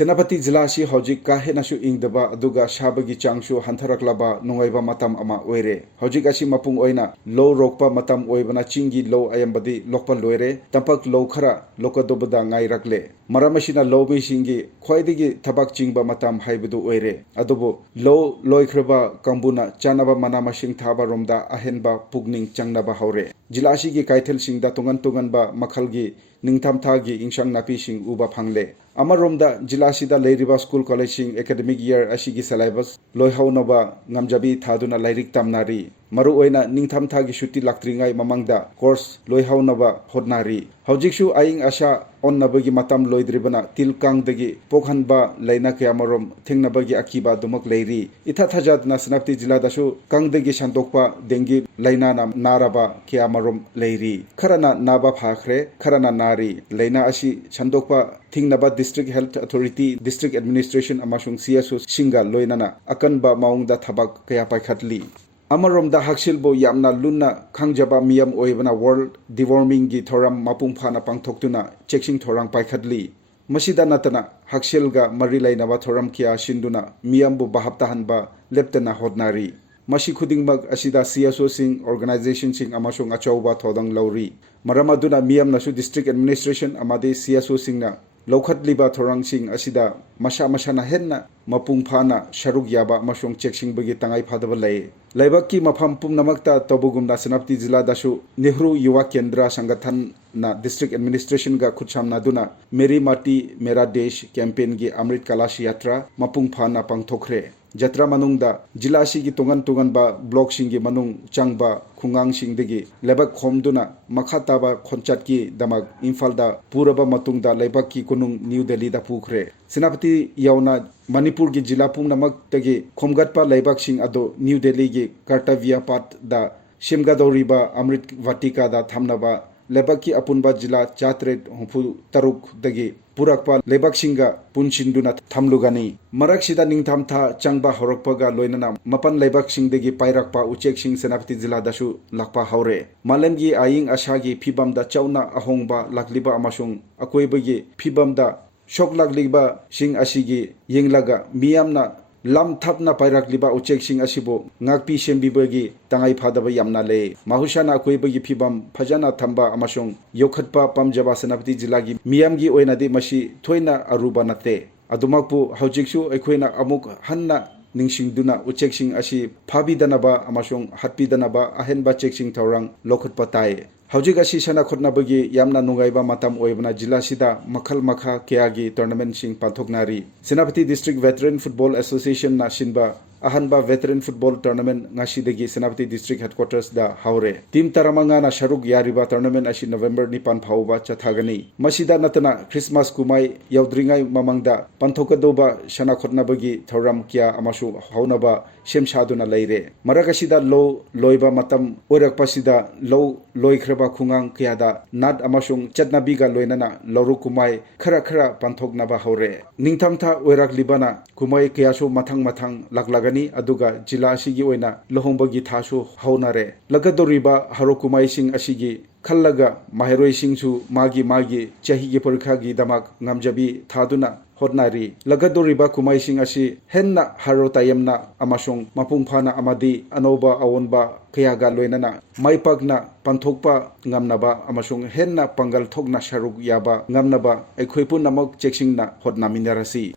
Senapati जिला asi hojik kahena su ingdaba aduga shabagi changsu hantharaklaba nungaiba matam ama oire hojik asi mapung oina low rokpa matam oibana chingi low ayambadi lokpa loire tampak low khara lokadobada ngairakle maramasina low mi singi khwaidigi thabak chingba matam haibudu oire adubu low loikraba kambuna chanaba manama sing thaba romda ahenba pugning changnaba haure जिला asi gi kaithel singda tungan ba makhalgi ningthamthagi ingshang napi sing uba phangle Amaromda जिला सिदा लेरिबा school college सिंग academic year असिगी syllabus लोइहाउनबा ngamjabi thaduna lairik tamnari maru oina ningthamthagi shuti laktringai mamangda course loihaunaba hodnari hojiksu aing asha onnabagi matam loidribana tilkangdagi pokhanba laina kyamarom thingnabagi akiba dumak leiri itha thajadna Senapati jila dasu kangdagi sandokpa dengi laina nam naraba kyamarom leiri kharana naba phakre kharana nari laina asi sandokpa thingnaba district health authority district administration amasung CSO singa loinana akanba maungda thabak kaya paikhatli Amaromda haksilbo yamna lunna khangjaba miyam oibana world deworming gi thoram mapung phana pangthoktuna checking thorang paikhatli masida natana haksilga mari lainaba thoram kia sinduna miyambu bahapta hanba leptana hodnari masi khudingmak asida CSO sing organization sing amasung achauba thodang lauri maramaduna miyam nasu district administration amade CSO singna Lokhatliba thorang sing asida masa na henna mapung phana sharuk yaba masong checksing bagi tangai phadaba lai laibaki mafam pumnamakta tobugumna Senapati jila dasu Nehru Yuwa Kendra Sangathan na district administration ga khutsamna duna Meri Mati Mera Desh campaign gi Amrit Kalash Yatra mapung phana pangthokre jatra manungda jila sigi tongan ba block singi manung changba khungang singdegi lebak khomduna makhata ba khonchat ki damak Imphal da puraba matungda lebak ki kunung New Delhi da pukre Senapati yauna Manipur gi jila pungnamak tagi khomgatpa lebak sing ado New Delhi gi Kartavya Pat da Shimgadoriba Amrit Vatika da thamnaba lebaki apunba jila chatret humpu taruk dagi purakpa lebak singa punchinduna thamlugani marak sida ningthamtha changba horokpaga loinana mapan lebak singdegi pairakpa uchek sing Senapati jila dasu lakpa haure malemgi aing ashagi phibamda chauna ahongba lakliba amasung akoibagi phibamda shok lakliba sing asigi yenglaga miyamna lam thapna pairakliba uchek sing asibo ngakpi sembibagi tangai phadaba yamna le mahushana koibagi phibam phajana thamba amasung yokhatpa pamjaba Senapati jilagi miyamgi oinadi masi thoina aruba nate adumakpu hojiksu ekhoina amuk hanna ningsingduna uchek sing asi phabidanaba amasung hatpidanaba ahenba checksing thorang lokhatpa tai Hojik asi sana khotnabagi yamna nungaiba matam oibana jila sida makhal makha kyagi tournament sing panthoknari Senapati District Veteran Football Association na sinba ahanba veteran football tournament ngasidegi Senapati District Headquarters da haure team taramanga na sharuk yariba tournament asi November ni pan phauba chathagani masida natana Christmas kumai yaudringai mamangda panthokadoba sana khotnabagi thoram kya amasu haunaba semsaduna leire marakasida low loiba matam oirakpasida low loikraba khungang kyada nat amasung chatnabiga loinana loru kumai khara panthoknaba haure ningthamtha oirak libana kumai kyasu mathang laklagani aduga jila asigi oina lohongbagi thasu haunare lagadoriba harokumai sing asigi khallaga maheroi singsu magi chahigi porikha gi damak ngamjabi thaduna hodnari lagadoriba kumai sing asi henna harotayamna amasung mapung phana amadi anoba awonba kyaga loinana maipakna panthokpa ngamnaba amasung henna pangal thokna sharuk yaba ngamnaba ekhoipun namak checksingna hodna minarasi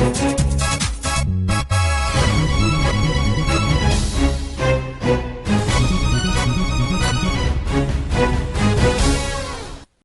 Thank you.